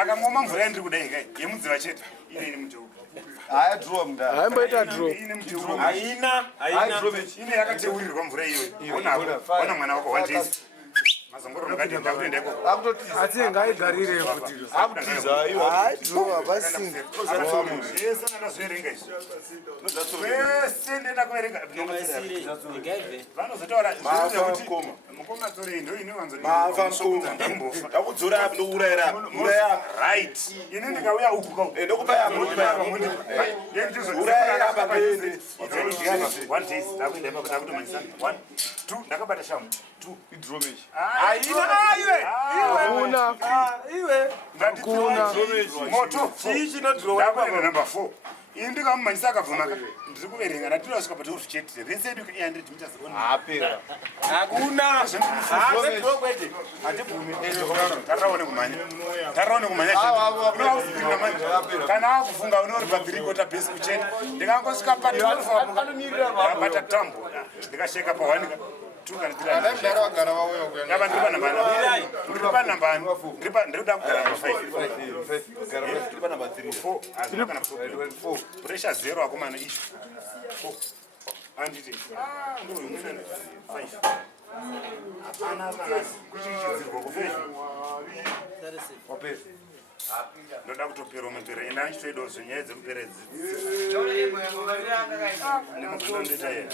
akangoma mvura yandiri kudai kai yemudziva chete ine muto haimboita draw ine yakateurirwa mvura iyoyo ona mwana wako wandisi mazongoro nokatenda kutoendeko asi ngaigarire futi zvese ndakazverenga izvi zvese ndenda kuverenga vanozotaura zvekuti mukoma dzorei ndo ine wanzodambofa right ine ndikauya uku ndakabata shamu moto number 4 ini ndikamumanyisa akabvumaka ndiri kuverenga ndatirasvika patori chete rese edu 800 meters taraone kumhanya kana akufunga unori pa3/4 base kuchena ndikangosvika pa12 tambo ndikasheka pa1 pressure 0 akomana icho anditi ndoda kutopera mupera enda anchitoidawo zvenyaya dzekuperedzi ndimuzondoita here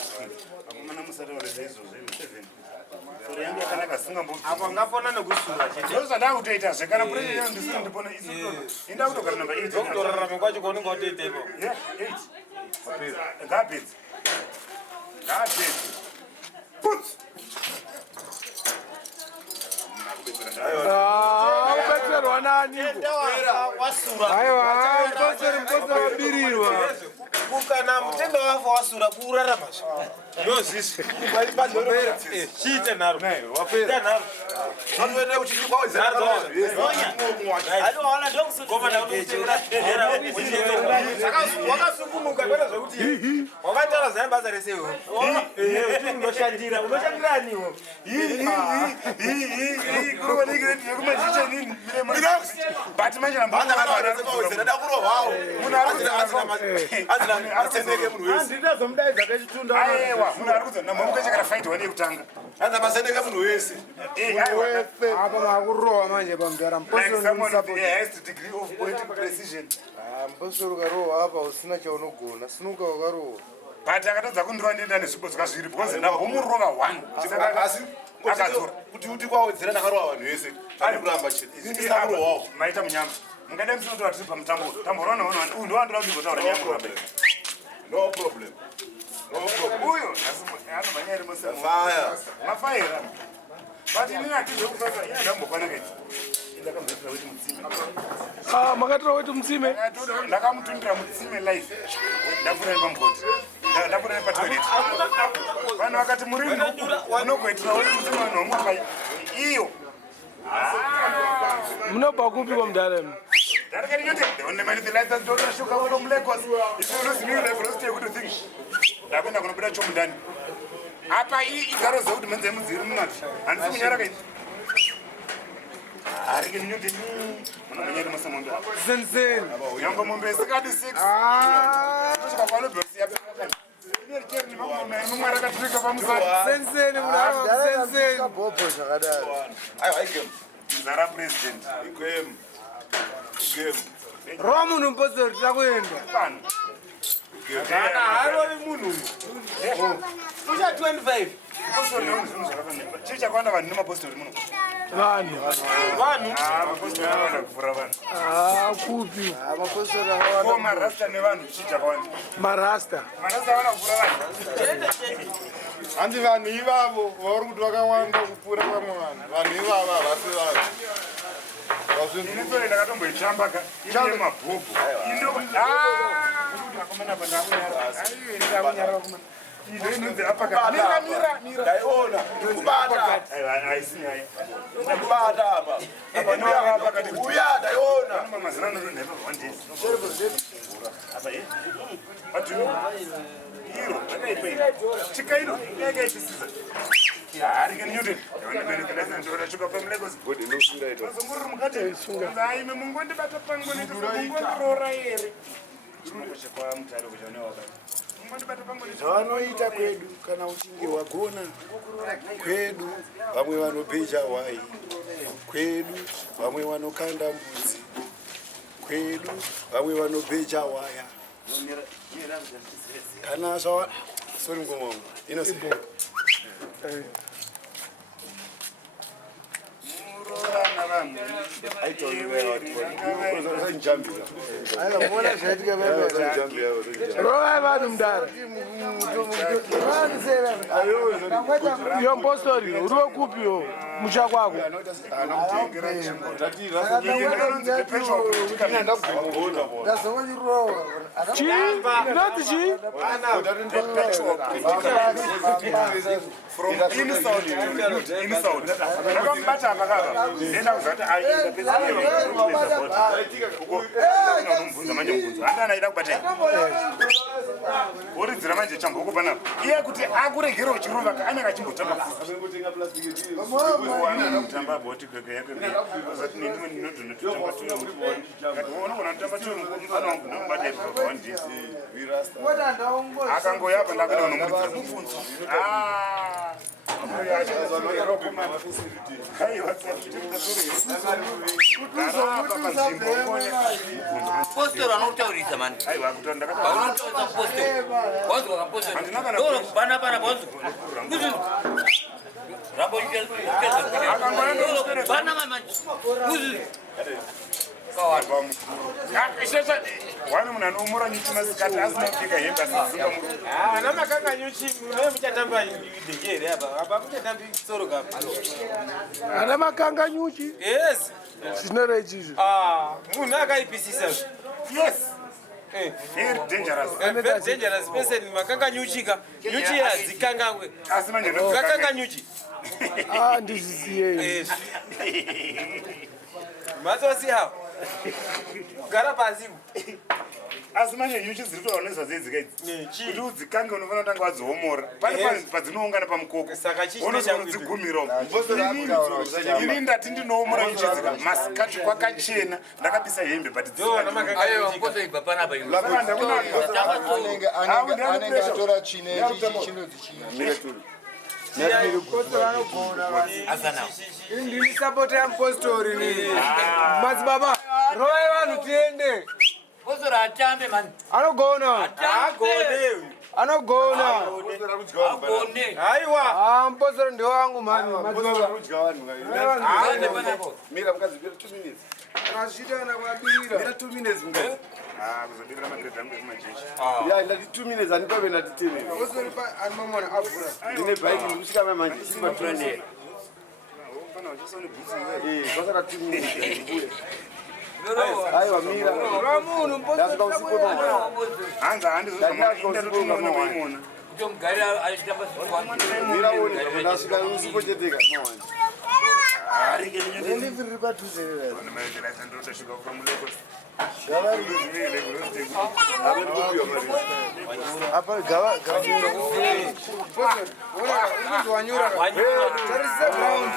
akomana musatauredza izvozvo 7 sori yangu yakanaka singamboapangapona nekusura chezvandava kutoita zvekana pureaa ndisiri ndipona inda kutogara namba 8 dokutorarame kwacho kwaunenge watoita ipo 8 ngapedzi ubetserwa nani aiwa mbotser wabirirwa kana mutenda wavo wasura kurarama ndozvisi chiite nharo wapera nharo anoenda kuti wakasungumuka kwena zvekuti wakataura zai basa resewo unoshandiraniwo nditazomudaidza kechitunda munhu ari kudza namamukachakara fight wane yekutanga ana masendeke munhu wese apa makurowa manje pamudara mbosoro ukarohwa apa usina chaunogona sinuka ukarohwa but akatadza kundirova ndienda nezvibodzwa zviri because ndambomurova 1 akadzora kuti uti kwawedzera ndakarova vanhu vese ari kuramba chete maita munyama mungada musinotora tiri pamutambo tamborona uyu ndowandira kuti ngotaura nyamurwa no problem uyo anomhanyari mafaira but inini atizvekufasa ina ndambokwana kaiti ndakamboitira weti mutsime makatira weti mutsime ndakamutundira mutsime life ndapfurai pamugoti ndapfurai patoilet vanhu vakati muri unogoitira weti mutsime vanhu vamwakai iyo munobva kupi pamudara ndakwenda kunobuda chomundani apa igaro zekuti menze mudziri munapi handisi kunyara kaiti arike minyoti munomanyari masamombe senseni nyamba mombe isikadi 6 kusvika kwanobhesiya mumwe rakaturika pamusari senseni munasenseni bhobho zvakadaro zara president igame rova munhu mbodzero tira kuenda pano harovi munhu ucha 25 chii chakwanda vanhu nemapostori muno vanhu mapostori avanda kuvhura vanhu kupi ko marasta nevanhu chii chakawanda marasta avanda kuvhura vanhu handi vanhu ivavo vauri kuti vakawanda kupfuura vamwe vanhu ivavo havasi vanhu inisore ndakatomboitamba ka ine mabhobho akomana apa ndakunyara inonzi ndaiona kubata apa uya ndaiona mazina anononhepa iro rakaipa chikairo yakaipisisa Hari kan Newton. Ndabene keleza ndora chuka pa Lagos. Bodi nosunga ito. Mazunguru mukati. Ngai memungondi bata pango ne tuzongorora here. Chinoche kwa mutaro kuchona wakati. Mungondi bata pango ne Zvavanoita kwedu kana uchinge wagona kwedu vamwe vanobheja hwai kwedu vamwe vanokanda mbudzi kwedu vamwe vanobheja hwaya kana zva sori ngoma inosimba rovai vanhu mudara yompostori uriwe kupiwo musha kwako inoti chii from inside ndakambata apakapa ndenda kuzati aibvunza manje mubvunzo handana ida kubatai woridzira manje chamboku panapo iye kuti akuregera uchirova anenge achimbotamba kutamba boti kwekeyakweazati nendimwe ndinodhonototamba tuyoonogona kutamba tuyomufana wangu ndomubatai pakawandisi akangoyapa ndakada unomuridzira mubvunzo Postor anotaurisa mani. Paunotaurisa postor. Wanzo wakapostor. Ndoro kubana pana bonzo. Kuzi. Rabo chelo. Ndoro kubana mani. Kuzi. Kawan. Ishesha wani munhu anomura nyuchi masikati asina kupfeka hembe asizinga muru. Namakanga nyuchi mune muchatamba idegere apa muchatambi soro kapa. ana makanga nyuchi Yes. zvinorei chizvo Munhu akaipisisa. Yes. Very dangerous. Very dangerous person makanga nyuchika. Nyuchi yadzikangangwe. Asi manje Kakanga nyuchi. ndizvisiyei Yes. Matsosi hapo. Gara pasi. asi manje nyuchi dziri kuonesa dzedzika idzi kuti udzikange unofanira kutanga wadziomora pane padzinoungana pamukoko Saka chichi unozodzigumira ini ndati ndinoomora nyuchi dzika masikati kwakachena ndakapisa hembe but Ayo postor ibva pana pa ino. anenge atora chinechi chinodzi chii Asana. ndiri sapoti yampostori madzibaba rovai vanhu tiende Postor atambe mani. anogona anogona Agone. Aiwa. mpostori ndewangu mani madzibaba Ande pana po. Mira mukazipira 2 minutes. azvitana kwabirira Mira 2 minutes mukazi. kuzobirira magrade angu ekumajeshi Ya ndati 2 minutes anditobe ndati 10 minutes. postori animamona avhura Ndine bike kusvika manje chimba 20. fana uchisoni bhutsi Basara 2 minutes. Ndoro. Aiwa mira. ramunhu Ndasvika usiku no. hanza handizozvaindatotinoona vaimona Tomgarira alitamba swa. Mira woni ndasvika usiku cheteka. ndifiriri padhuze vanamaenderasa ndotosvika kuva mulagos apa gavaurizwanyura tarisa ground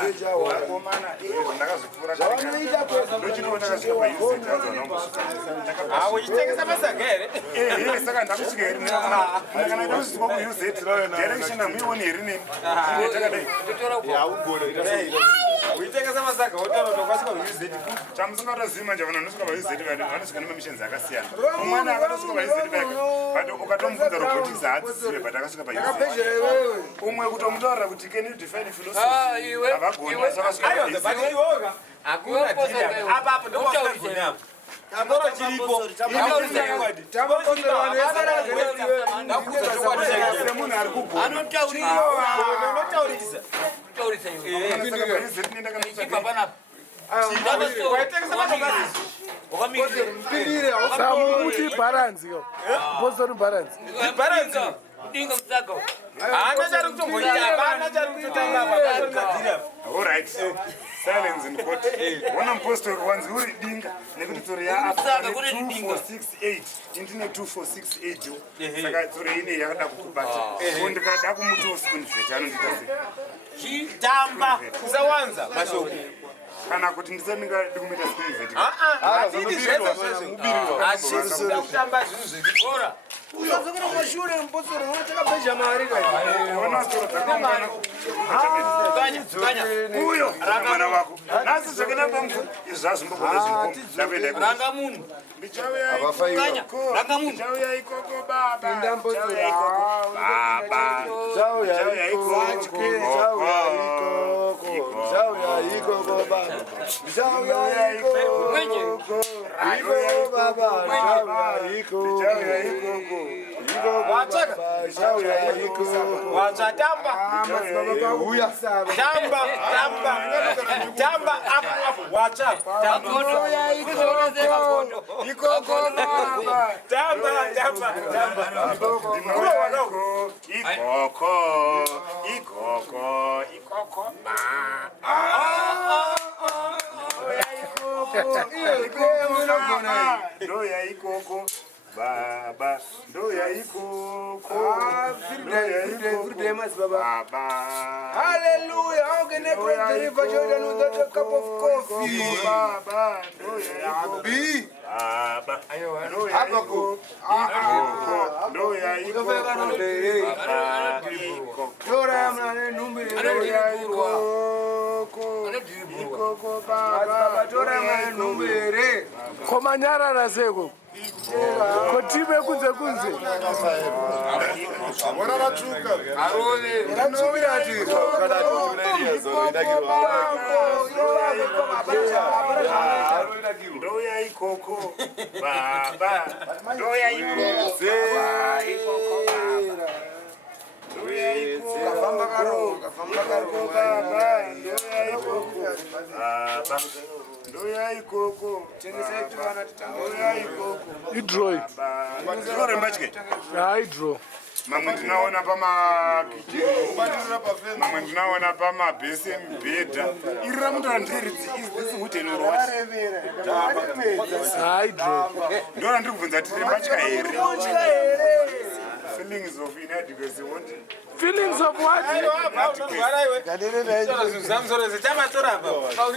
ndakazopfuura ndochinoona kasvika Awo chitengesa masaga here. saka ndakusvika here kana ida kusvika kuuz direction hamuioni here neni takadai Totora kwa. Augona ita Uitengesa masaga wotaura tokwasika kuUZ. chamusingatozivi manje vanhu vanosvika vauz vanosvika nemamishenzi akasiyana umwana akatosvika vauz but ukatomubvunza robotics haadzizive but akasvika pauz akapezhera iwewe umwe kutomutaurira kuti can you define philosophy Iwe. havagoni sakasvika Aiwa but iwoga. Hakuna dina. Apa hapo ndo Utaurisa. Chamboro chilipo. semunhu ari kugona Anotaurisa. Unotaurisa. Utaurisa iwe. saka pauz tinenda Chibva pana. Waitengesa masaga. Wakamira. mpindire samuti bharanzi postori bharanzi Balance. Dinga msaga. Ana chari kutongoita, ana chari kutotanga apa. All right. Silence in court. One apostle wanzi uri dinga nekuti tori ya after 2468 intine 2468 saka tori ine yakada kukubata ndikada kumuti usikunzveta anondita sei Chitamba kusawanza mashoko kana kuti ndisandinga ndikumita sikunzveta atiti zvese kutamba zvinhu zvechibhora Usazokera mashure mposoro unataka mari kai. ona tori dzakaungana kanya uyo mwana wako nasi zvakana pangu izvazvimbokona zvinhu ndapenda ranga munhu ndichauya ikoko baba ndichauya ikoko baba Chauya ikoko. Chauya ikoko baba. Chauya ikoko. Iko baba. Chauya ikoko. Chauya ikoko. Wachaka Chauya ikoko. wachatamba Uya. tamba apa wachaka Chauya ikoko. ikoko baba tamba ikoko ndoya ikoko baba ndoya ikoko baba Hallelujah. How can I cross the river Jordan without a cup of coffee? baba ndoya ikoko baba ndoya ikoko ndoya ikoko Dora mnane numbi. ndoya ikoko ikoko baba Dora mnane numbi. Komanyara seko. Kotibe kunze. Vona vatsvuka. Ratsuvira ati Kana tunaria zoro ndakirwa. ndoya ikoko baba ndoya ikoko ndoya ikoko kafamba karo baba ndoya ikoko baba ndoya ikoko ndoya ikoko Idroid. zvinoremba chike Haidro. mamwe ndinaona pamakitchen mamwe ndinaona pamabhesi emibhedha iri ramutaura nderidzi is this hotel or what Haidro. ndora ndiri kubvunza kuti remba chika here feelings of inadequacy what Feelings of what?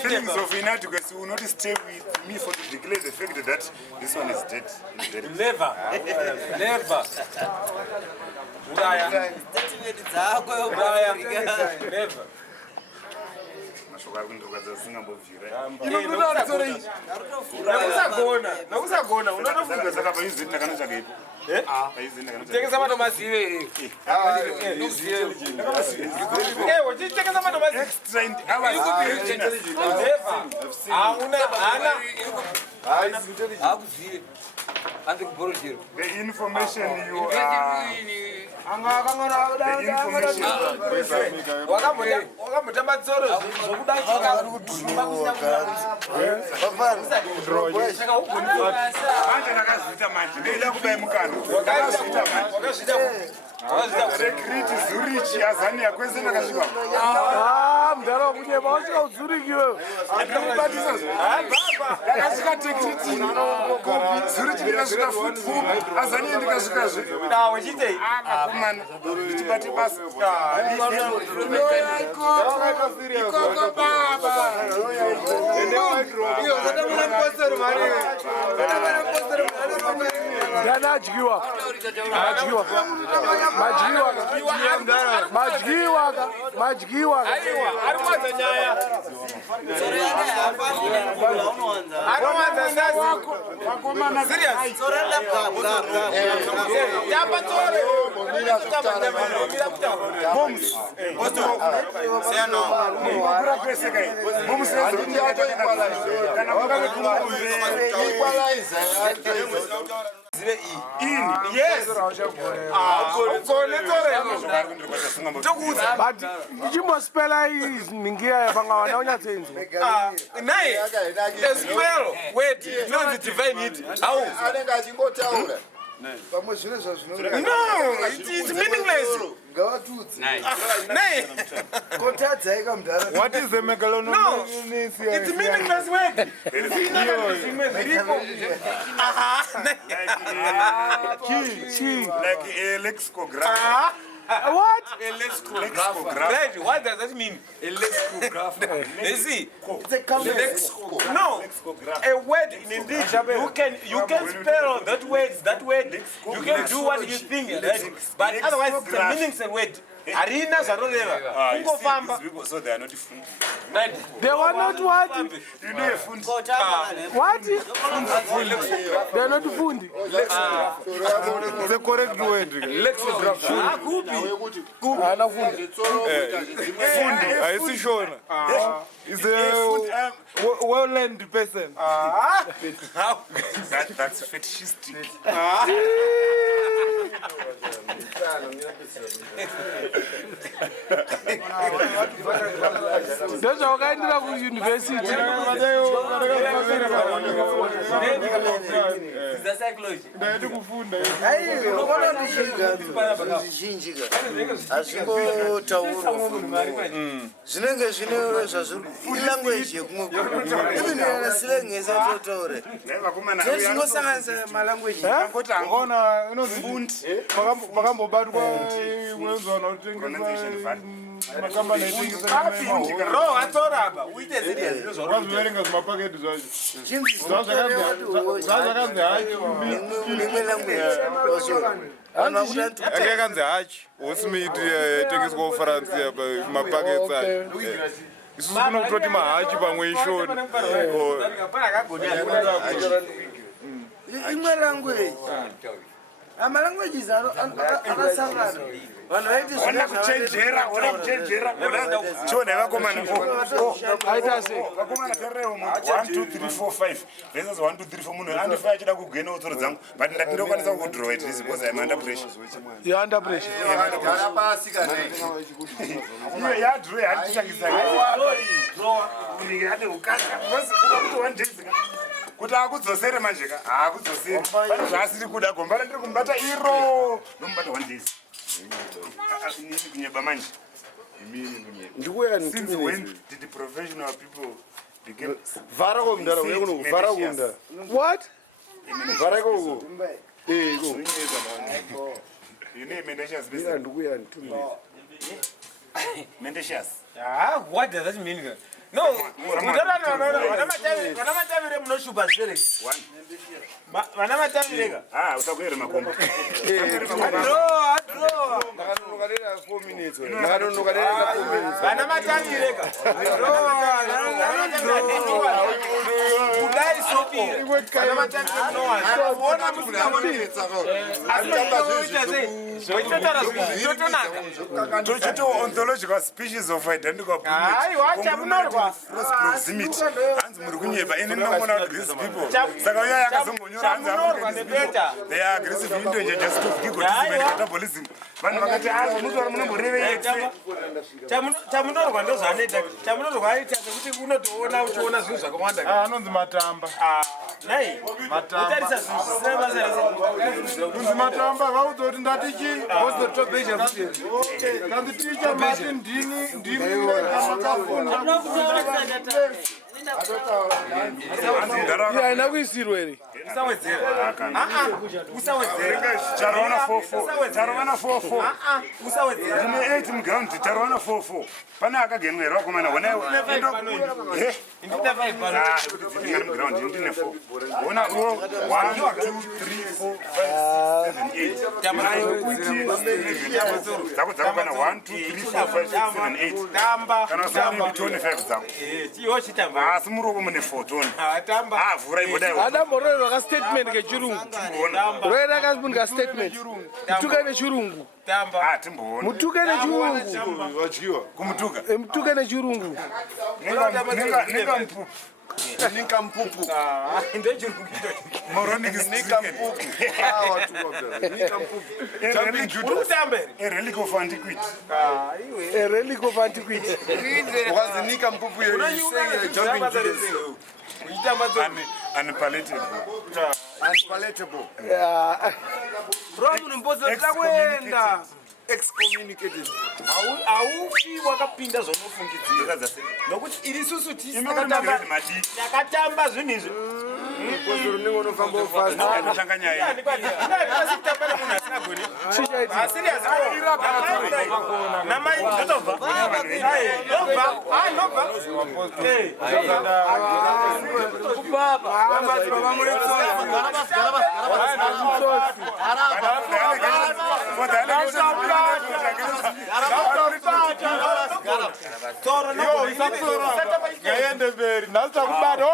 feelings of inadequacy will not stay with me for to declare the fact that this one is dead. Is dead. Never. Uraya. Never. Mashoko ari kundokadza zvisingambobvira. Nakusagona. Saka saka paizvi ndakanotsvakaipo. Paizvi ndakanotsvakaipo. Tengesa matomasi iwe. Tengesa matomasi. Extra hours. Never. Hauna. Hakuzive. Andi kubhorochero. The information you are. The information. Wakambotamba tsoro zvokuda Manje ndakazviita manje. Ndeida kubai mukana. Ndakazviita manje. Security Zurich Azania kwese ndakasvika. Mdara kunyema wasika uzuriki wewe. Ndakabatisa. Ndakasvika security. Zurich ndikasvika futi. Azania ndikasvika zve. dawe chitei. Akomana. Ndichibate basa. Ikoko baba. Ndana adyiwa. Madyiwa. Ari kuwanza nyaya. Anowanza sasa. Wakomana Serious. Tamba tsore. bombs. Mukura kwese kai. Bomusenze kuti atakaita. Kana mukave kumbe. Ini. Yes. Ukone tsore. But ndichimbospela ningia yapangawana unyatsenzi. Naye. The spell. Wait. No, the divine it. How? Anenge achingotaura. Pamwe zvine zvazvino. No, it's meaningless. Ngavatudze. Nay. Kotadza ikamudhara. What is the megalonome? No, it's meaningless word. Like a lexicograph. What? Lexicograph. Right, what does that mean? A lexicograph. You see, It's a comment. no, a word in English, you can spell that word, you can do what you think, right? But otherwise, it's a meaningless word. Arina zvaroreva kungofamba. So they are not fundi. They were not what? You know a fundi. What? They are not fundi. The correct word. Lexicograph. Ana fundi. Fundi. Haisi shona. Is a well-learned person. That's fetishistic. Those are going to the university. It's the psychology. Zvizhinji hazvingotaurwa zvinenge zvine ilanguage yekumwe even yana slang esatotaure zvinosanganisa malanguage Angoti Angona inozifundi. Makambobatwa mwenzwana utengesa makambani etengesa Ro, atoraba. Uite serious. waziverenga zvimapaketi zvacho. chinzi Zvakanzi hachi. nemwe language Yakanzi hachi. Hosimiti yatengeswa kuFrance mapaketi acho. Isusu kunototi mahachi pamwe ishoni. imwe language amalanguages anasangana vanhu vaiti kuchenjera, chona vakomana. Aita sei? Vakomana tarewo 1 2 3 4 5. Versus 1 2 3 4 munhu andifa achida kugena utsoro dzangu. But ndakwanisa kudraw it this because I'm under pressure. You're under pressure. Iwe ya draw hatichangisa. Uri hade ukaka. Basi kuti one day kuti akudzosere manje ka akudzosere pane zvasiri kuda gomba ndiri kumbata iro ndombata one days kunyeba manje since when did the professional people became Vara komndara uyakuno vara komndara. What? Vara ko. you know mendacious Ira ndikuya ntumbi. mendacious What does that mean? No, vana matavire munoshupa zvibereki. Vana matavire usakuere makomba Ndakanonokarera 4 minutes. Ndakanonokarera 4 minutes. vana matavire kudai sopire vana matavire munowana zvitotonaka tochito ontological species of identical chamunorwa proximity hanzi muri kunyeba ine ndinoona kuti these people saka uya yakazongonyora hanzi they are aggressive endangered just of egotism and metabolism vanhu vakati mutora munomborevei chamunorwa ndozvaanoita chamunorwa aita sekuti unotoona uchiona zvinhu zvakawanda Anonzi matamba. nai utarisa zvinhu zvisina basa rese Kunzi matamba vaudza kuti ndatichi. Kanzi ticha mati ndini makafunda. Haina kuisirwa here. usawedzera usawedzera charovana 4-4 charovana 4-4 usawedzera ine 8 muground charovana 4-4 pane akagenwera vakomana ona indita 5 pano dzipinga muground ndine 4 ona 1 2 3 4 5 6 7 8 dzako kana 1 2 3 4 5 6 7 8 tamba kana usani 25 dzako chiyo chitamba asi muroko mune 4 toni tamba vhura ibodai Adamborero ka statement kechirungu. Roera kaspunga statement. Mutuke nechirungu. tamba timboona Mutuke nechirungu. Vachiwa. kumutuka Mutuke nechirungu. nenga mpupu Nika mpupu. moronic Nika mpupu. Nika mpupu. urutambe a relic of antiquity A relic of antiquity. Wazi nika mpupu yo isenge jumping Judas. uitamba unpalatable Unpalatable. Yeah. Romu nombozo takwenda. excommunicated. Haufi wakapinda zvonofungidzira zase. Nokuti iri susu tisi takatamba takatamba zvinhu izvi. Kozuru ningo nofamba fast. atanga nyaya Kutamba nemunhu asina goni. Serious. Namai ndotobva. Nobva. Ngaende mberi nhasi takubata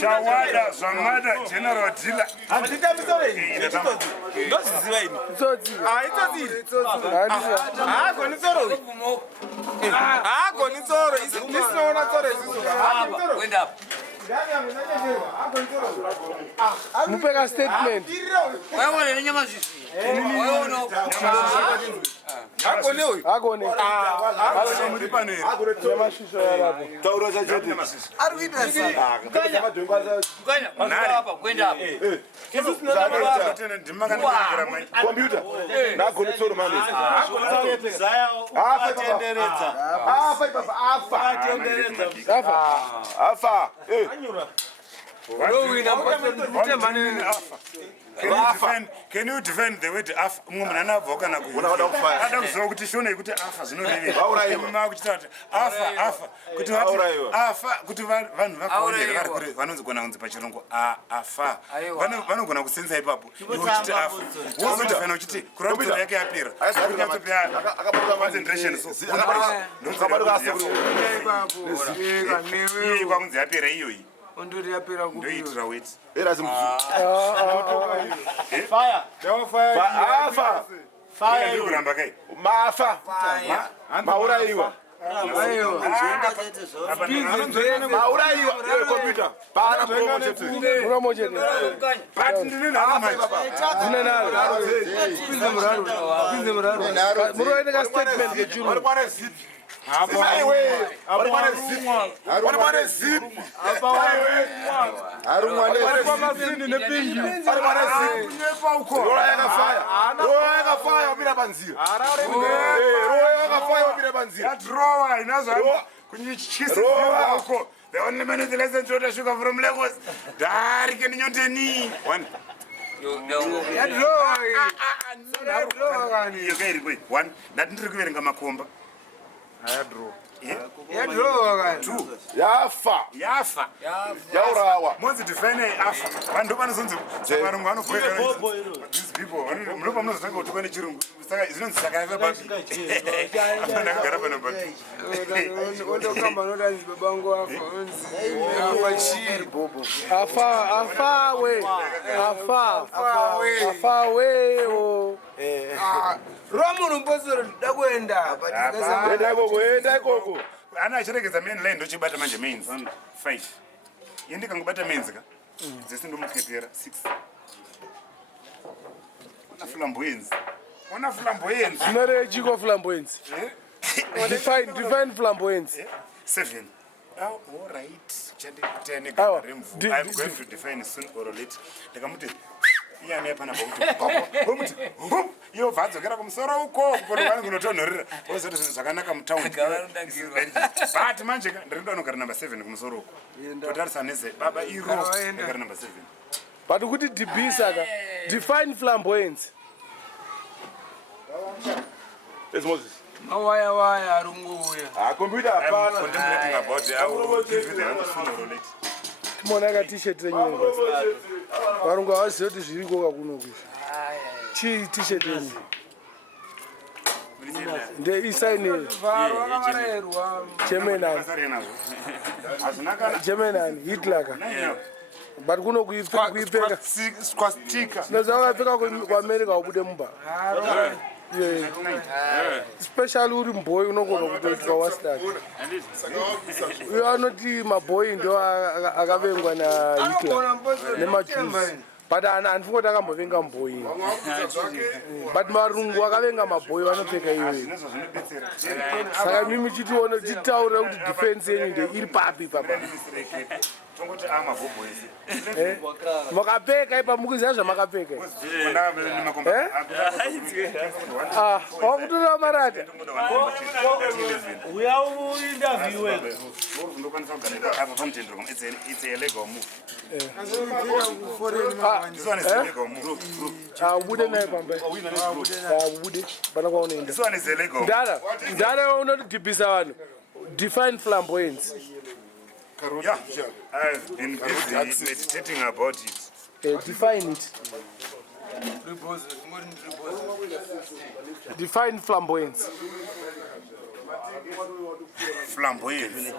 Shawada Zamada General Dila. Ndoziziva ini. Haagoni tsoro. Haagoni tsoro. Isinoona tsoro isiso. Kwenda apa. Mupeka statement. Waona nenyama zizi. Waona. Haagoni uyu. Agone. Muri pano here. Nyamashisho yarapo. Taura chachete. Ari kuita sei? Kwenda apa. Kwenda apa. Tena ndimakandira mai. Computer. Nagone tsoro manje. Afa. Can you defend the word afa? Mwana voka na kuona. Hata kuzoa kuti shone kuti afa zvinoreve. Mama kuchita kuti afa kuti afa kuti vanhu vakaonera vari kure vanonzi kona kunzi pachirungu afa. Vanogona kusenza ipapo. Uchiti afa. Wozofana uchiti kurapira yake yapera. Akapera concentration so. Iye kwamunzi yapera iyoyi. Ondori yapera Ndio itira wait. Era zimu. Fire kuramba kai. Mafa. Mauraiwa. Mauraiwa. Computer. Para promote. Muromo chete. But ndine na mai. Dzine nalo. Muroende ka statement ke churu. The only man who lessons to the sugar from Lagos. Dari can you tell me? One. One. That didn't require Makomba. Two. Yafa. Yaurawa. Once defend afa. Vandu vanozonzi varungu vanopweka. These people, munopa munozotanga kuti kwane chirungu. Saka izvinonzi sakaiva babi. Ndakagara pano babi. Ondokamba nodanzi babangu wako onzi. Afa chii bobo. Afa we. Romu nombozo takwenda. Enda ikoko. Ana achiregedza mainland ndochibata manje mains 5. Yendikangobata mains ka. Dzese ndomukepera 6. Ona flamboyance. Nare chiko flamboyance. Define flamboyance. 7. Oh, all right. I'm going to define soon or late. Ndikamuti iyane pana bomuti. Yo vadzokera kumusoro uko kuno kunotonhorera. Ozoti zvakanaka mutown. But manje ndindoda nogara number 7 kumusoro uko. Totarisa neze baba iro ndogara number 7. But kuti DB saka define flamboyance. Yes, Moses. Mawaya arunguya. Computer hapana. Contemplating about the hour give you the answer soon or late. Timonaka t-shirt renyengo. Varungu havazivi kuti zviri koka kuno kuizvi. Chii t-shirt yenyu? Ndeisaini German Hitler ka. But kuno kuipeka. Sinoza wakapeka kwa America ubude mumba. Especially uri mboy unogona kutoitwa wasitati. You are not my boy ndo akavengwa na Hitler nemaJews. But andifungoti akambovenga mboyi. But marungu akavenga maboyi vanopfeka iyoyo. Saka mimi chitaura kuti defense yenyu iri papi papa. Tongoti amabhobho ese. Makapeka ipa mukuziva zvamakapeka. Wakutora marata. Uya uinterview. It's a legal move. This one is a legal move. This one is illegal. Dara uno dipisa wanu. Define flamboyance. Yeah, I've been busy meditating about it. Define it. Define flamboyance. Flamboyance.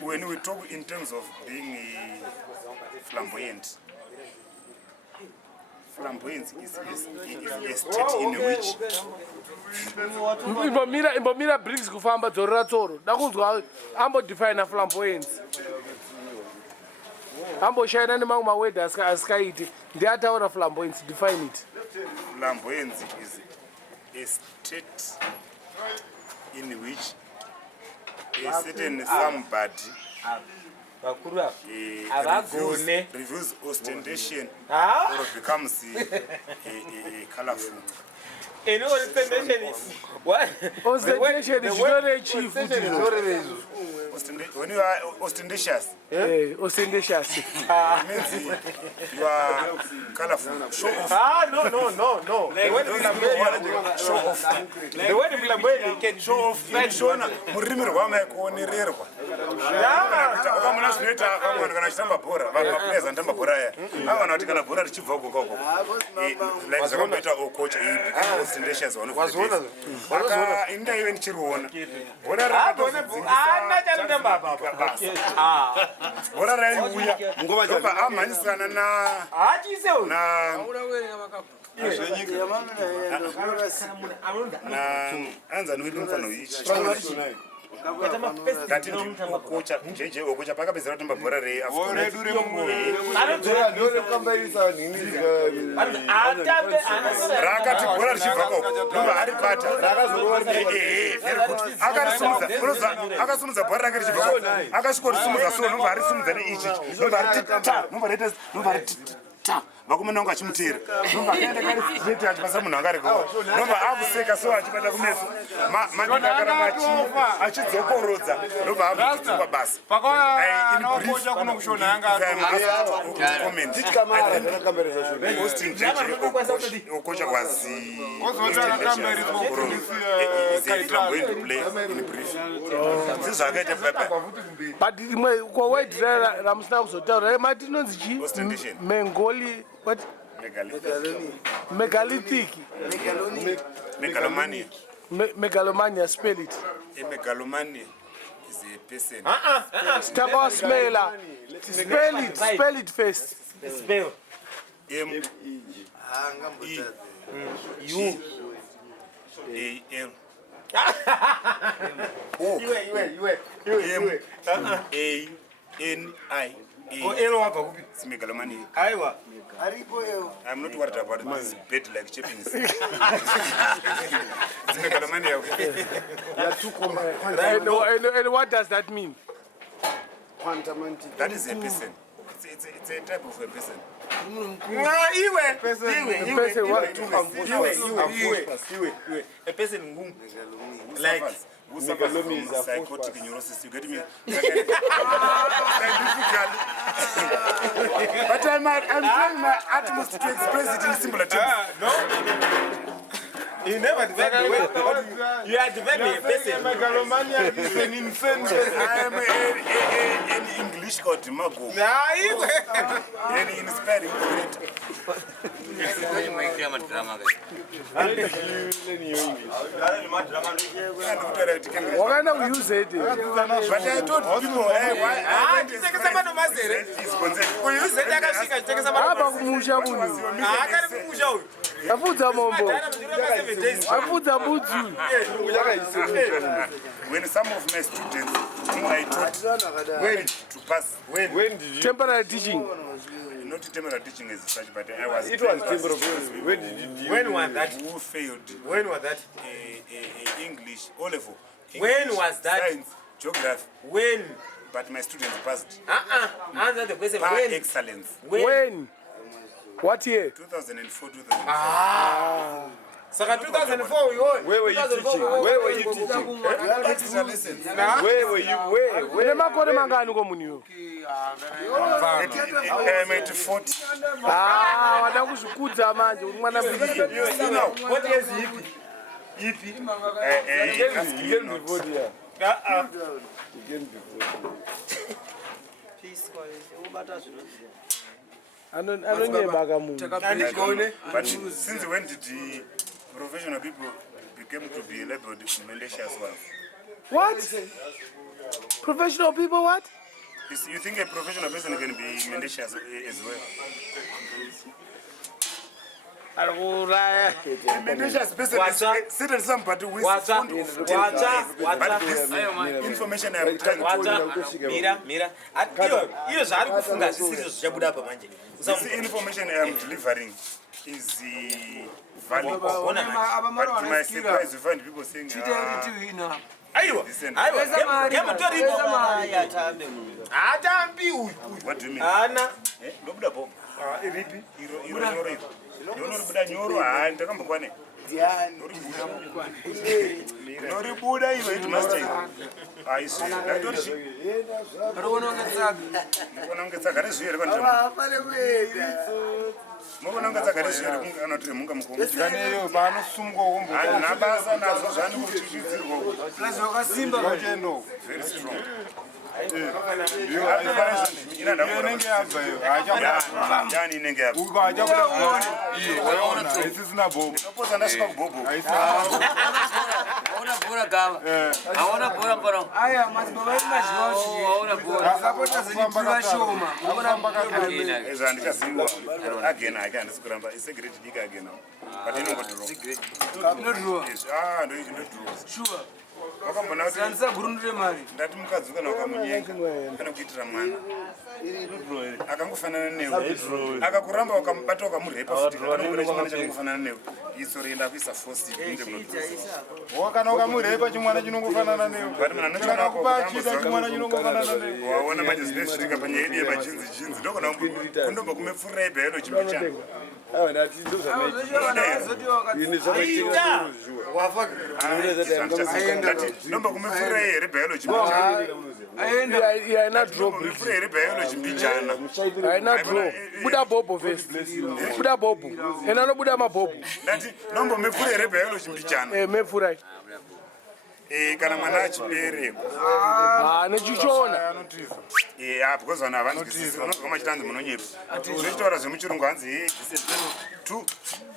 When we talk in terms of being flamboyant, flamboyance is a state in which Imbomira brings kufamba dzoro ratsoro. Dakuzwa ambo define flamboyance. Ambo shaina nemamwe maword asikaiti. Ndiataura flamboyance. Define it. Flamboyance is a state in which a certain somebody reveals ostentation or becomes colorful. And ostentation is what? Ostentation is very cheap. When you are ostentatious, ostentatious. means you are colorful. Show off. No. The word show off. The word flamboyant can show off. Murimi rwama kuonererwa. Ukamuna zvinoita vanhu kana chitamba bhora, players anotamba bhora aya. Ava vanhu kana bhora richibva uko. Like zvakamboita okocha ostentatious vanofundisa. Inda iwe ndichiriona. Bhora rakatodzingisa. Bhora raiuya. Ndobva amhanyisana na anzani wedu mufano kocha jeje okocha pakapedzera kutomba bhora rei rakati bhora richibvako ndomba aribata akarisumudza bhora rake richibvako akasvikorisumudza so ndomba arisumudza neichi ndomba rita vakomana vangu achimuteera ndomba akaenda karifiti achipasa munhu angareko ndomba akuseka so achibata kumeso mandika akaramba achidzokorodza ndomba akudzokwa basa okocha was zizvakaita pepa but kwawaidhira ramusina kuzotaura mati inonzi chi mengoli what megalithic megalomania megalomania spell it a megalomania is a person Staba smela spell it first spell M E U A L M-A-N-I-A. It's megalomania. I'm not worried about this bed like chippings. It's megalomania. And what does that mean? That is a person. It's a type of a person. A person like who suffers from psychotic neurosis. You get me? But I'm trying my utmost to express it in simpler terms. No. You never developed the word. You are developing a person. Megalomania is an insane person. I am an English called Mago. An inspiring creator. Wakaenda kuuse it. But I told people, apa kumusha munhu afudza mombo afudza budzu. when some of my students whom I taught to pass, When did you? Temporary teaching. not temporary teaching as such, but I was. It was temporary. When did you? When was that? Who failed When was that? English O level. When was that? Science, geography. When? but my students passed Answer the question. par When? excellence. When? What year? 2004, 2005. Saka 2004 we won. Where were you teaching? Where were you teaching? Extra lessons. Where were you? Where? Une makore mangani komuniyo? I'm at 40. Ah, wada kuzvikudza manje uri mwana mbiri. What years yipi? Yipi? Again before here. Again before. Anonyeba kamuntu. But since when did the professional people became to be labeled malicious ones? What? Professional people what? You think a professional person can be malicious as well? A malicious person is certain somebody who is fond of but this information I am trying to Mira. Iyo zvari kufunga zvisizvo zvichabuda apa manje. this information I am delivering is valid. But to my surprise, you find people saying, Aiwa. Atambi uyu. what do you mean? Ana. Ndobuda bomba. Iripi? Iro nyoro iro. Ndobuda nyoro ndakambokwane. Noribuda iwe it must take. I see. Ndatori shi. Unongetsaka rezviyere vantu. Unongetsaka rezviyere kungana tiri munga mukongo. Kaneyo panosungwa umbo. Nabasa nazo zvani kuchichidzirwa. Zvakeno. Very strong. Inenge yabva yo. Yani inenge yabva. Ukaja kuona. Waona. Isisina bombo. Poza ndasvika kubobo. Aona bora gava. Aona bora bora. Aya madzibaba mazhinochi. Aona bora. Sapota zvitura shoma. Unoona mbaka Ezva ndikaziva. Again I can't skuramba. It's a great dig again. But inongodro. inodruwa. Yes. Ndodro. Sure. Wakambona kuti Sandisa gurundure mari. ndati mukadzi kana wakamunyenga kana kuitira mwana akangofanana newe akakuramba wakamubata wakamurepa futi kanongona chimwana chakangofanana newe iso rienda kuisa fosi kunge munodzosa kana ukamurepa chimwana chinongofanana newe. but mwana Kana kupa chida chimwana chinongofanana newe. waona manje zvinosvitika panyaya yedu yemajinzi jinzi ndokona kundomba kumepfurira yebhayolo chimbichana Awa ndati ndo zvamaita. Wafa. ndomba kumepfurira here bhayolo chimbichana Aina drop. kumepfurira here bhayolo chimbichana Aina drop. Buda bobo first. Buda bobo. Ena no buda mabobo. ndati ndomba kumepfurira here bhayolo chimbichana Mefurai. kana mwana achiberekwa Ah, nechichona. because vanhu havanzwisisi vanobva machitanzi munonyepa zvichitaura zvemuchirungu hanzi 2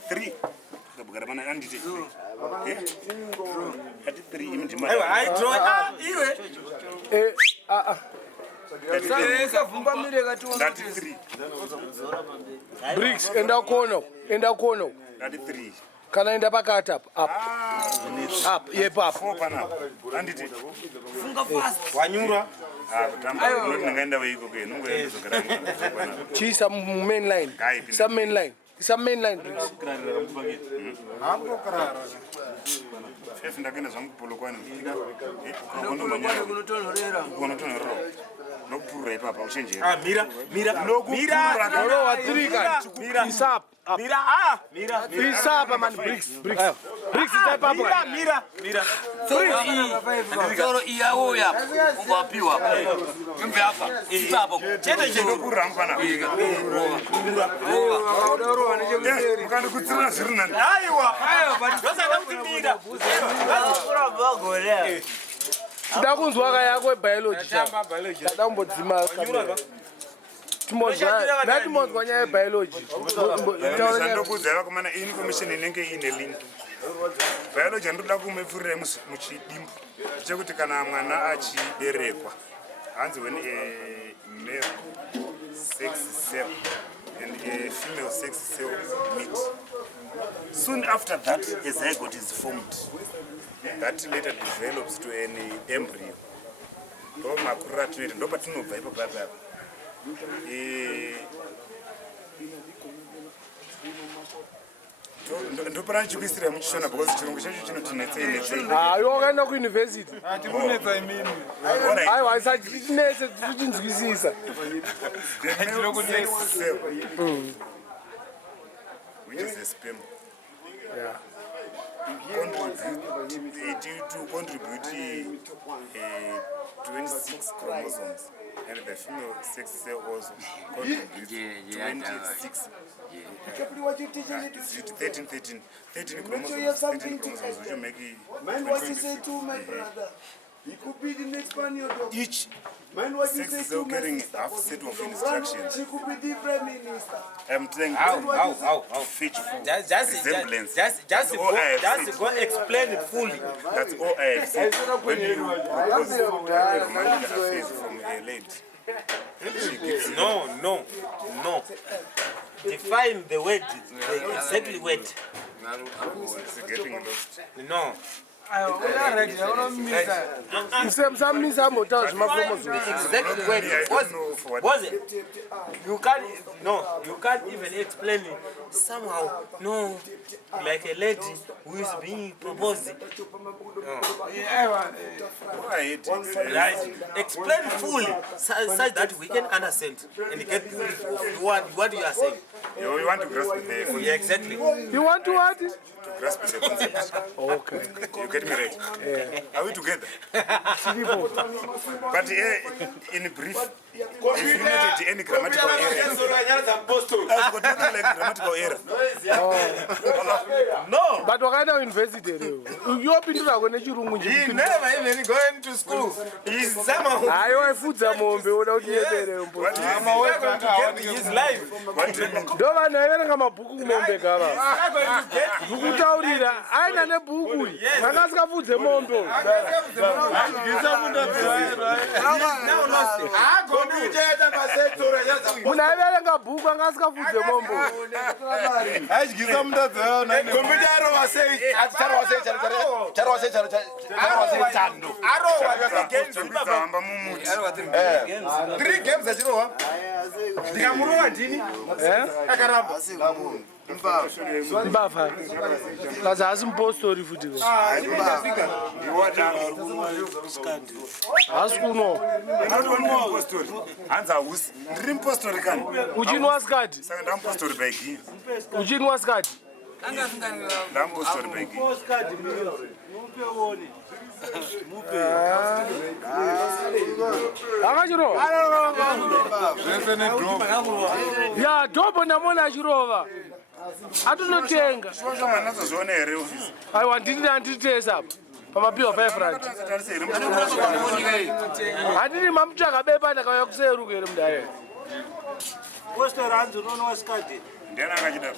3 ndabugara pana anditi ati 3 imi ndima Iwe. Vumba mire kationa. ndati 3 Bricks enda kono. ndati 3 Kana enda pakati apa. Up. Yepa up. 4 panapa anditi Funga fast. Wanyura. kutamba unoti ndingaenda weiko ke nongoendezogara Chisa main line. Some main line. Some main line bricks. Hambokarara. F ndakaenda zvangu kupolokwani Kunotonhorera. kunotonhorera nokupurura ipapa uchenjera Mira. Oro watrika. Isap. Mira. Isap man bricks. Bricks type up. Mira. Toro iyawo ya. Ungapiwa. Mbe hapa. Sitabo. Chete. nokupurura mufana Udarowa nechekuseri. mukandikutsirira zviri nani Aiwa. Ndosada kuti mira. Tida kunzwa kaya yako biology. Tamba biology. Tida mbodzima. Timonzwa nyaya yebiology. zvandokudza vakomana information inenge ine link biology andoda kumepfurira muchidimbu chekuti kana mwana achiberekwa hanzi when a male sex cell and a female sex cell meet soon after that a zygote is formed that later develops to an embryo ndo makuriro atinoita ndo patinobva ipapo apapo ndopara ndichikuisira muchishona because chirungu chacho chinotinetsei hayo wakaenda kuuniversity Timunetsa imini. aiwa isatinetse titinzwisisa which is a sperm Yeah. to contribute 26 chromosomes and the female sex cell also contributes 26 it's 13 chromosomes, 13 chromosomes which will make it Mind what you say too, my brother. You could be the next man you're talking. each Mind what you sex say cell too, carrying my sister. half set of One instructions. she could be the prime minister. I'm saying How? faithful Just resemblance. just All I have just said. go explain it fully. That's all I have said. When you propose romantic affairs from a lady, she gives you No. Define the word, the exactly word. it's getting lost. No. musamisa motawo zvemachromosomes Exactly word. I don't know for what. Was it? You can't even explain it somehow. No, like a lady who is being proposed. Why it? Right? Explain fully such that we can understand and get what you are saying. You want to grasp the Yeah, exactly. you want to what to grasp the concept. okay You get me right? Are we together? But in brief, if you noted any grammatical errors, I've got nothing like grammatical error. No. but wakaenda kuuniversity reo yopindurako nechirungu He never even going to school. He's somehow hayi waifudza mombe oda kuti nyebereo going to get his life. ndo vanhu vaiverenga mabhuku kumombe gava He's going to get kutaurira aina nebhuku vanga asikafudze mombe munhu aiverenga bhuku anga asikafudze mombe Adyisa mutadzi wayo nani. Hamba mumuti. 3 games achirova. Ndikamurova ndini? Akaramba. mbavha kazi haasi mupostori futi haasi kuno Hands are who's dream postori kani. uchinwa skati Saka ndampostori by Guy. uchinwa skati Ndampostori by Guy. akachirova Zvese nedropu. ya dhobho ndamona achirova atonotenga Shosho manazo zvione here office. aiwa handititesa apa pamapiwa 5 rand Tarise here. handiti mamutsvaga bepa ndakauya kuseruka here mudaye Ndiani akachidaro.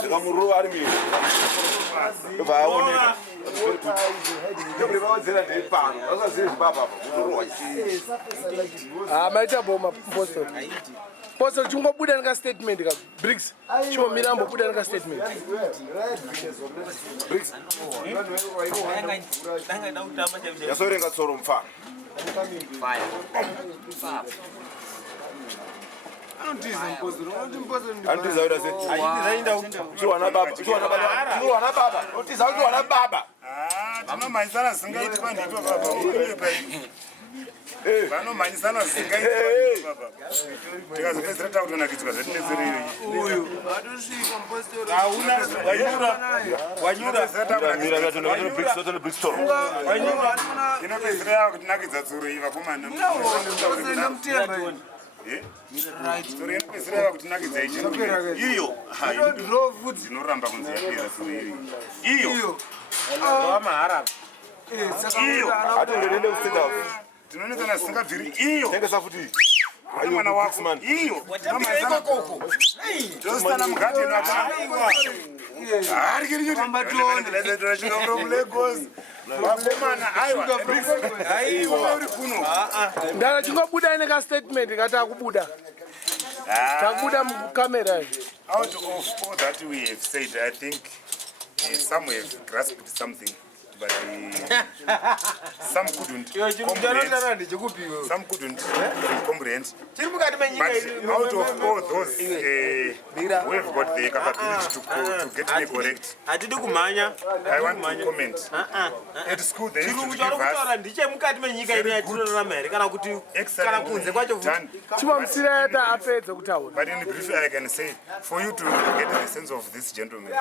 Zvikamurova ari miri. Ndobva aoneka. Ndobva ndeipano. Vasazive zvibaba apa. Munorova. maita boma postori postori chingobuda nekastatement ka bricks chingomira ambobuda nekastatement Yasorenga tsoro mufana. Anotiza mupostori. Unoti mupostori ndi Andiza kuti ase. Chiwana baba. Chiwana baba. Notiza kuti wana baba. Tinomanyisana zingaiti pandito baba. Vanomanyisana zingaiti baba. Tikazopedzera takutonakidzwa zvetinezerei. adosvika mupostori. Wanyura. Mira ngatone big store. Inopedzera yakutinakidza tsuro iyi vakomana. Mupostori ndamutemba ini. Tsuro inopedzera yakutinakidza ichi. Iyo. Ndrovhu Dzinoramba kunzi yapera tsuro iri. Iyo. Wamahara. saka Atongende ku state house. Tinonetsana zisingabviri. Iyo. Tengesa futi. Ayo mwana wako. Iyo. Watambira ikoko. Dostana mugati inoata. Ari kiri kiri. Lagos. Vakomana aiwa. Aiwa uri kuno. ndana chingobuda nekastatement kati akubuda takubuda mukamera Out of all that we have said, I think some have grasped something but some couldn't comprehend. But out of all those who have got the capability to get me correct, I want to comment. At school they used to give us done. Chivamusireta apedza kutaura. But in brief, I can say, for you to get the sense of this gentleman,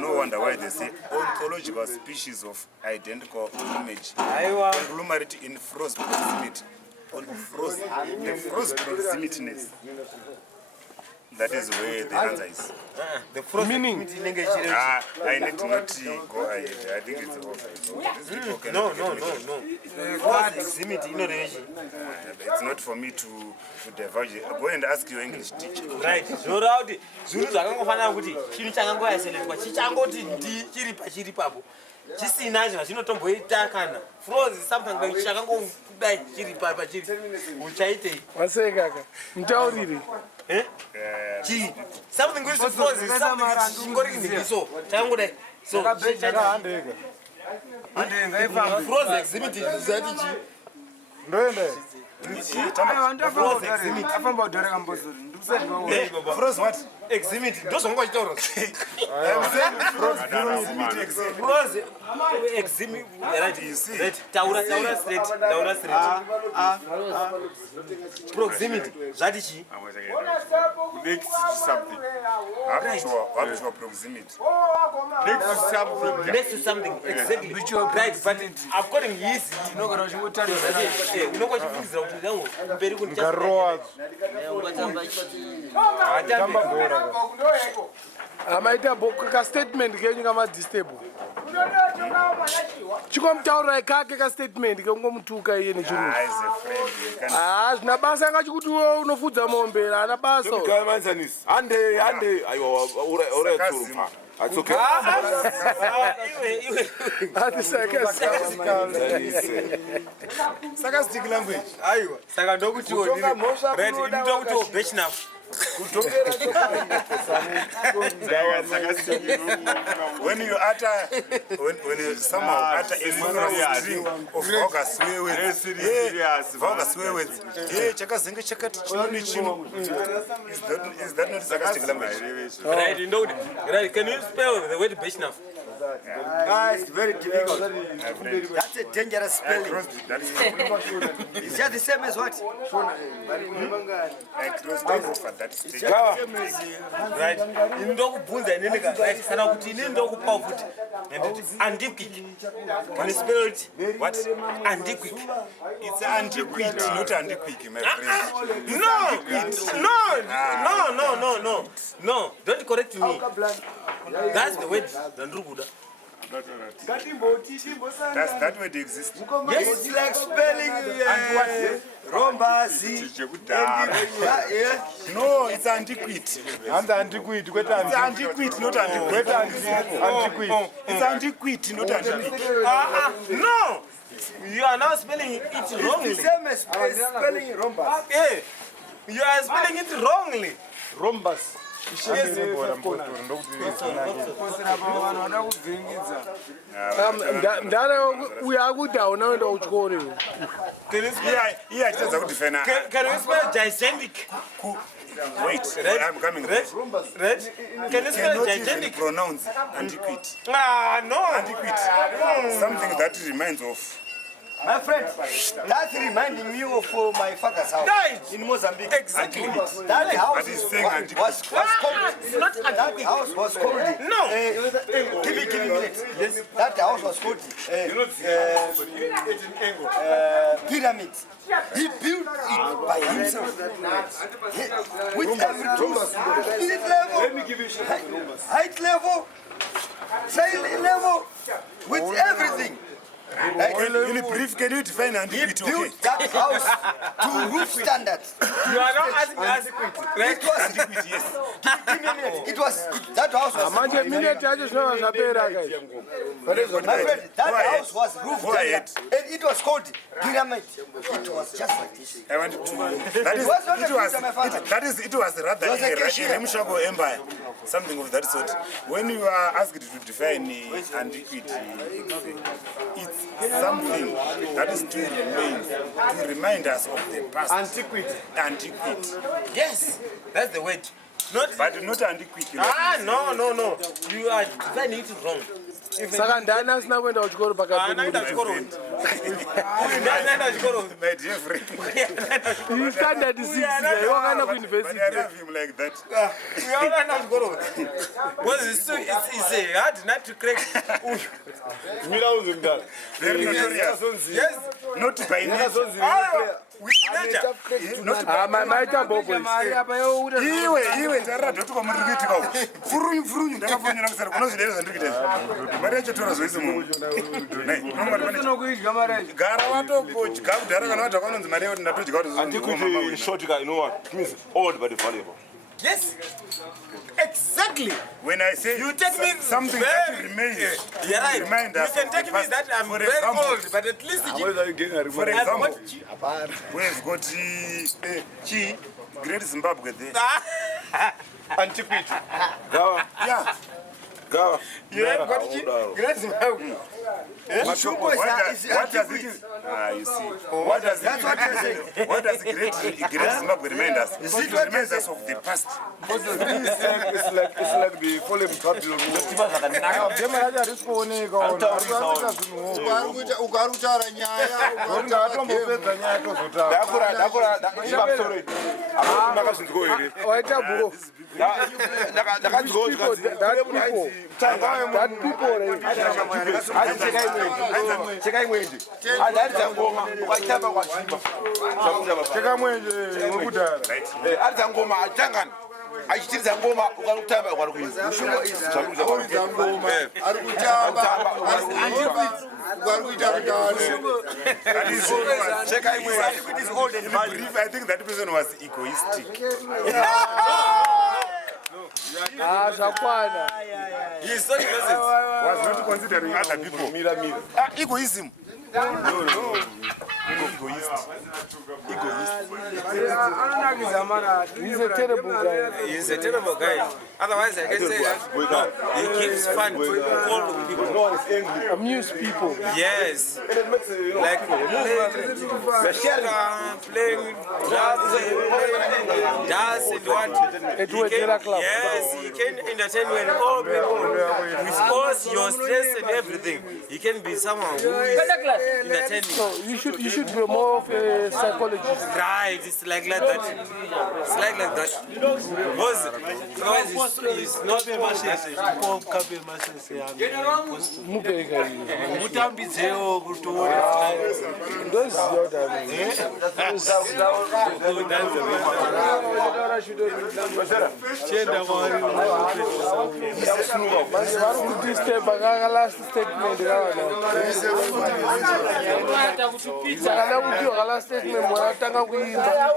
no wonder why they say ontological species of identical image, conglomerate in froze proximity, the froze proximityness. That is where the answer is. Meaning? I need to not go ahead. I think it's over. No. It's not for me to divulge. Go and ask your English teacher. Right. Zvoraudi zvinhu zvakangofanira kuti chinhu chakangoyaselezwa chichangoti chiri pachiri papo chisina zvinotomboita kana froze something chakangodai chiri pachiri uchaitei Wasekaka. Mtauriri. chii something which is froze something chingori kinhikiso chakangodai so froze exhibit zati chii Froze what? exhibit ndozvanga uchitaura froze exhibit right taura straight proximity zvati chii Next to something. Habitual proximity. Next to something. next to something exactly right but according his unogara uchingotarisa unonga uchifungidzira kuti nangu mberi Amaita ka statement kenyu kama disable. Chikomutaurira kake ka statement kengomutuka iye nechinhu. Zvina basa yanga chikuti unofudza mombe ana basa. Ande aiwa urayatsurupa. It's okay. Sarcastic language. aiwa saka ndokutiwo right inoita kuti bachelor When you utter, when you somehow utter a numerous string of vulgar swear words, chakazenga chakati chino chino. Is that not sarcastic language? right ndokudi right can you spell the word bachelor It's very difficult. That's a dangerous spelling. It's just the same as what? I crossed over for that stage. right ndokubvunza inini right kana kuti inini ndokupa futi andiquick when you spell it what andiquick It's antiquity, not antiquick, my friend. No, don't correct me. That's the word Dandrubuda. Does that word exist? Yes, it's like spelling Rombazi. No, it's antiquity. And antiquity. It's antiquity, not antiquity. It's antiquity, not antiquity. No! You are now spelling it wrongly. It's the same as spelling Rombas. Yeah. You are spelling it wrongly. Rombas. Ndara uya kuti hauna kuenda kuchikoro. Iye achitadza kudifena. Can we spell gigantic? Wait, I'm coming. Right? Can you spell Cannot even gigantic? pronounce antiquity. No. Antiquity. Something that reminds of. My friend, that's reminding me of my father's house Right. in Mozambique. Exactly. That house But he's saying was called. It's not That house was called. No. Give me minutes. Yes. That house was called pyramid. He built it by himself. With everything. Heat level, height level, sail level, with everything. In brief, can you define antiquity? Okay. Built that house to roof standards. You are not asking us. Antiquity, yes. It was that house was. manje minute yacho zvinova zvapera guys. My friend, that house was roof Go ahead. standard, and it was called pyramid. It was just like this. I want to. That is, was not a it was. picture, my father. It was rather It was a a cashier. Remshago Empire, something of that sort. When you are asked to define antiquity, it's something that is to remind us of the past. Antiquity. Yes, that's the word. Not. But not antiquity. No. You are defining it wrong. Saka ndani asina kuenda kuchikoro pakati. Naenda kuchikoro. My dear friend. He standard 6 iwe wakaenda kuuniversity. But I love him like that. We all naenda kuchikoro. Because it's a hard nut to crack. Very notorious. Yes. Not by nature. Maita bobo. Iwe tarara dotwa muri kuitika uko. Furunyu ndakafonyera kusara kunozvidero zvandiri kuita. Mari yacho tora zoisi munhu. Gara watodya kudhara kana wadya kwanonzi mari yekuti ndatodya kuti Antiquity short, you know what? It means old but valuable. Yes. Exactly. when I say You take me something very, that remains, You're right. remind You us can of take the me past. that I'm For very example, old, but at least for example, we've got Great Zimbabwe there. Antiquity. Yeah. Gawa. You have got Great Zimbabwe. What does it? You see. What does That's what you're saying. What does Great Zimbabwe remind us? It reminds us of the past. It's like the fallen Babylon. Ukarutaura nyaya ukatombopedza nyaya Waita bro. That people Cheka imwendi. Aridza ngoma ukachamba kwachimba. cheka mwenje wekudhara Aridza ngoma achangana. Achichiridza ngoma ukarutamba ukarikuisa. oridza ngoma ari kutamba vari kuita rudano Cheka imwendi. In brief, I think that person was egoistic. zvakwana. He's so innocent. Was not considering other people. Egoism. No. Egoist. He's a terrible guy. He's a terrible guy. Otherwise, I can say that he gives fun to all people. Amuse people. Yes. Like playing jazz and what? At Wetera Club. Yes, he can entertain when all people with all your stress and everything. He can be someone who is entertaining. So you should be more of a psychologist. Right, it's like that. It's like that. Because it's not Mubeka hivi. Mutambidzewo kutoona Ndoziva kuti chenda kwari manje vari kudisturba kaka last statement kakana kuti waka statement mwanatanga kuimba.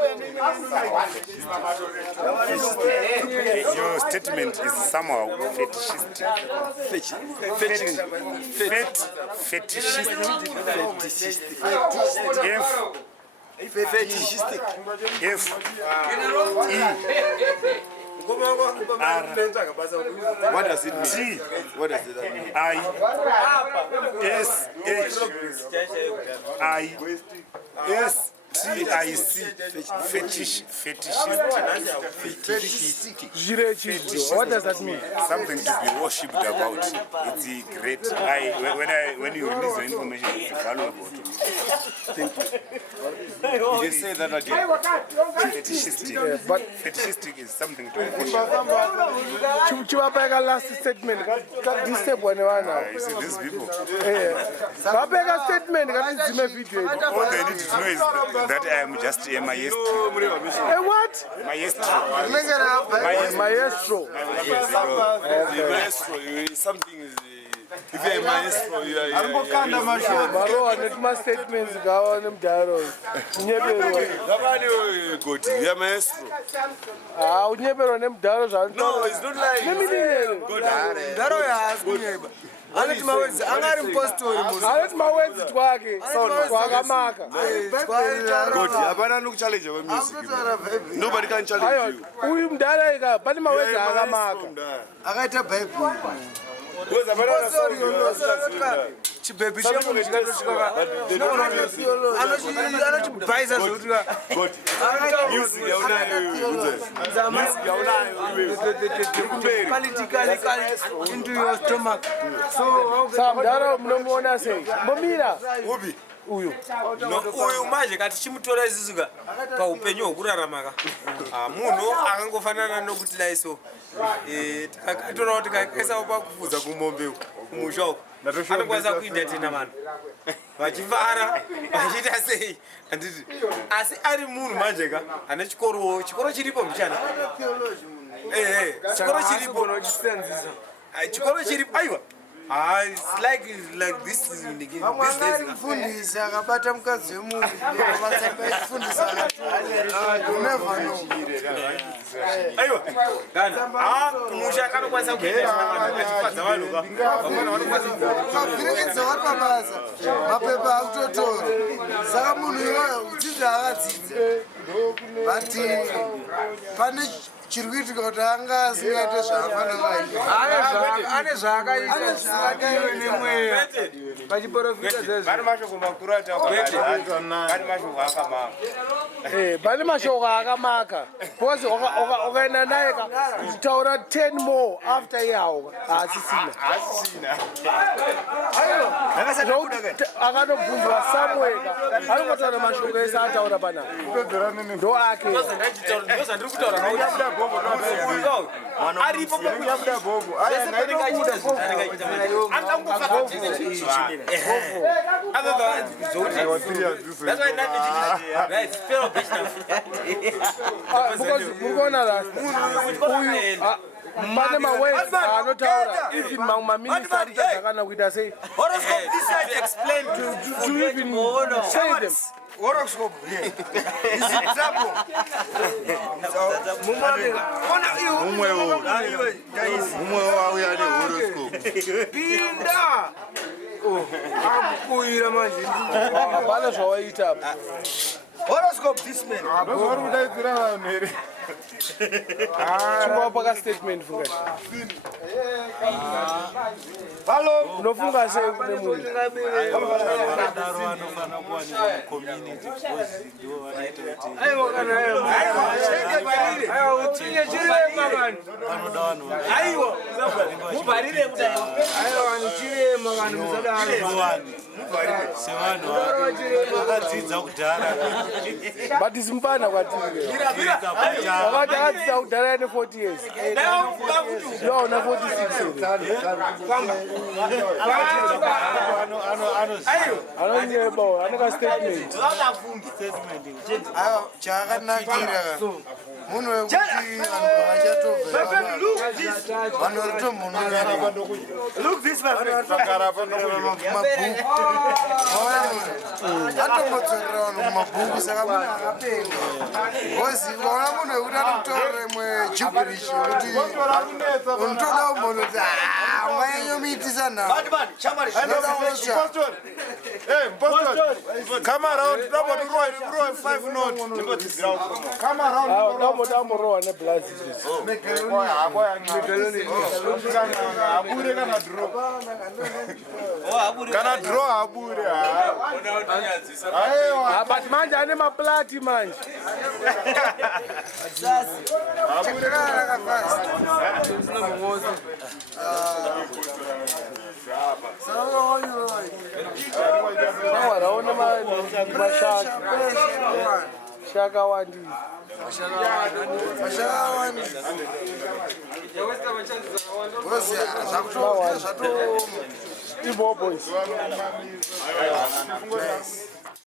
Your statement is somehow fetishistic. Fetishistic. What does it mean? What does it mean? Fetishistic. Zvire chidzo. What does that mean? Something to be worshipped about. It's great. When you release the information, it's valuable to me. You can say that again. Fetishistic. But Fetishistic is something to worship. chivapeka last statement kadisturba nevana. You see, these people, Vapeka statement katidzime video ino. all they need to know is that I am just a maestro. What? Maestro. Maestro. The maestro is something is If you're a maestro, you are. Maroa netuma statements gawa nemudharo. Unyepero. Good. You are maestro. Unyepero nemudharo zvanotaura. No, it's not like. Good. Ndaro yaasikunyeba. Anoti mawedzi angari mupostori muzi. Anoti mawedzi twake. Twakamaka. Good. Hapana nokuchallenge music. Nobody can challenge you. Uyu mudhara ika pane mawedzi akamaka. Akaita bhaibheri. Chibhebhi chemunhu chikatosvika anochibhaisa zvokuti Music yaunayo. politically into your stomach. Saka mudhara munomuona sei? Momira. Ubi. Uyu. Uyu manje kati chimutora isisuka paupenyu hwekuraramaka. Munhu akangofanana nokuti daiso. Takatorawo kuti kakaisawo pakufudza kumombe kumusha uko. Anokwanisa kuinda tena vanhu. Vachifara, vachiita sei? Handiti. Asi ari munhu manje ka ane chikoro chiripo mbichana. Chikoro chiripo Chisenzisa. chikoro chiripo aiwa. It's like this is unique. This Mwangari mfundisi akabata mukadzi wemunhu vasamba echifundisa you never know. aiwa kana kumusha kanokwanisa kuita zvachifadza vanhu ka vamwana vanokwanisa Mabhiringidza vari pabasa mapepa akutotora saka munhu iyoyo kudzidza akadzidza but pane chiri kuitika kuti anga asingaite zvaafanira ane zvaakaiwe nemweya pachiprofita pane mashoko makuru pane mashoko akamaka Pane mashoko akamaka. Because ukaenda naye kutaura 10 more after iyawo asisina. Akanobvunzwa Samuel anongotaura mashoko ese ataura panapa. Ndo ake. ndozandiri kutaura aripo Mukona rasta. Pane mawedzi anotaura even maminista akana kuita sei. explain To even say them. horoscope is trouble. Umwe wauya nehoroscope. Pinda. Akukuira manje. Hapana zvawaita. Horoscope this man. Ndozvauri kudaidzira vanhu here. Chingwa paka statement funga. Hello. Unofunga sei kune munhu? Aiwa kana aiwa utinye chirema vanhu. Aiwa mubharire kudai. Aiwa chirema vanhu musadaro. Sevanhu vakadzidza kudhara. But isimpana kwatiri. Wakati akadzidza kudhara ane 40 years. Yo una 46. Anonyeba anaka statement. Aiwa chakanakira. Munhu wekuti vanhu vachatobva. Vanhu rito munhu. Look this man. Atombodzorera vanhu mumabhuku saka munhu akapenga. Kozi ukaona munhu wekuti anotaura imwe gibberish yekuti unotoda umbonoti mwanyanyomuitisa nhau. Come around, nobody roll 5 notes. Come around. Ndamorowa neblood. Kana draw abure. But manje ane maplati manje. Waraona mashaka wandi. Ibo boys.